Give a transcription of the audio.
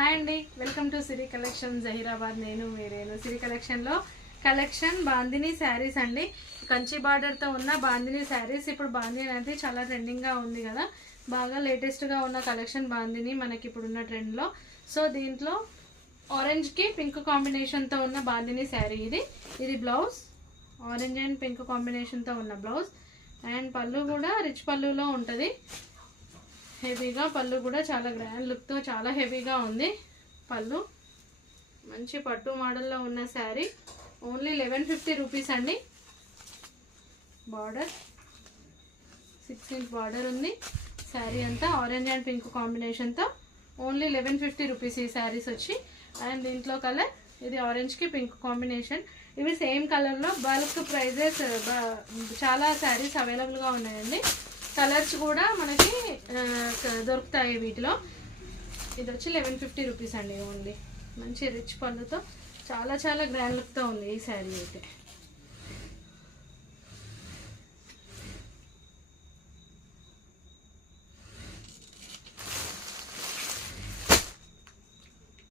Hi అండి, welcome to Siri collection Zaheerabad. నేను మీరేను. సిరి కలెక్షన్లో కలెక్షన్ బాందిని శారీస్ అండి. కంచి బార్డర్తో ఉన్న బాందిని శారీస్. ఇప్పుడు బాందిని అనేది చాలా ట్రెండింగ్గా ఉంది కదా, బాగా లేటెస్ట్గా ఉన్న కలెక్షన్ బాందిని మనకి ఇప్పుడున్న ట్రెండ్లో. సో దీంట్లో ఆరెంజ్కి పింక్ కాంబినేషన్తో ఉన్న బాందిని శారీ. ఇది బ్లౌజ్, ఆరెంజ్ అండ్ పింక్ కాంబినేషన్తో ఉన్న బ్లౌజ్. అండ్ పళ్ళు కూడా రిచ్ పళ్ళులో ఉంటుంది. హెవీగా పళ్ళు కూడా చాలా గ్రాండ్ లుక్తో చాలా హెవీగా ఉంది పళ్ళు. మంచి పట్టు మోడల్లో ఉన్న శారీ. ఓన్లీ 1150 రూపీస్ అండి. బార్డర్ 6 ఇంచ్ బార్డర్ ఉంది. శారీ అంతా ఆరెంజ్ అండ్ పింక్ కాంబినేషన్తో ఓన్లీ 1150 రూపీస్ ఈ శారీస్ వచ్చి. అండ్ దీంట్లో కలర్ ఇది ఆరెంజ్కి పింక్ కాంబినేషన్. ఇవి సేమ్ కలర్లో బల్క్ ప్రైజెస్ చాలా శారీస్ అవైలబుల్గా ఉన్నాయండి. కలర్స్ కూడా మనకి దొరుకుతాయి వీటిలో. ఇది వచ్చి 1150 రూపీస్ అండి ఓన్లీ. మంచి రిచ్ పళ్ళుతో చాలా చాలా గ్రాండ్ లుక్తో ఉంది ఈ శారీ అయితే.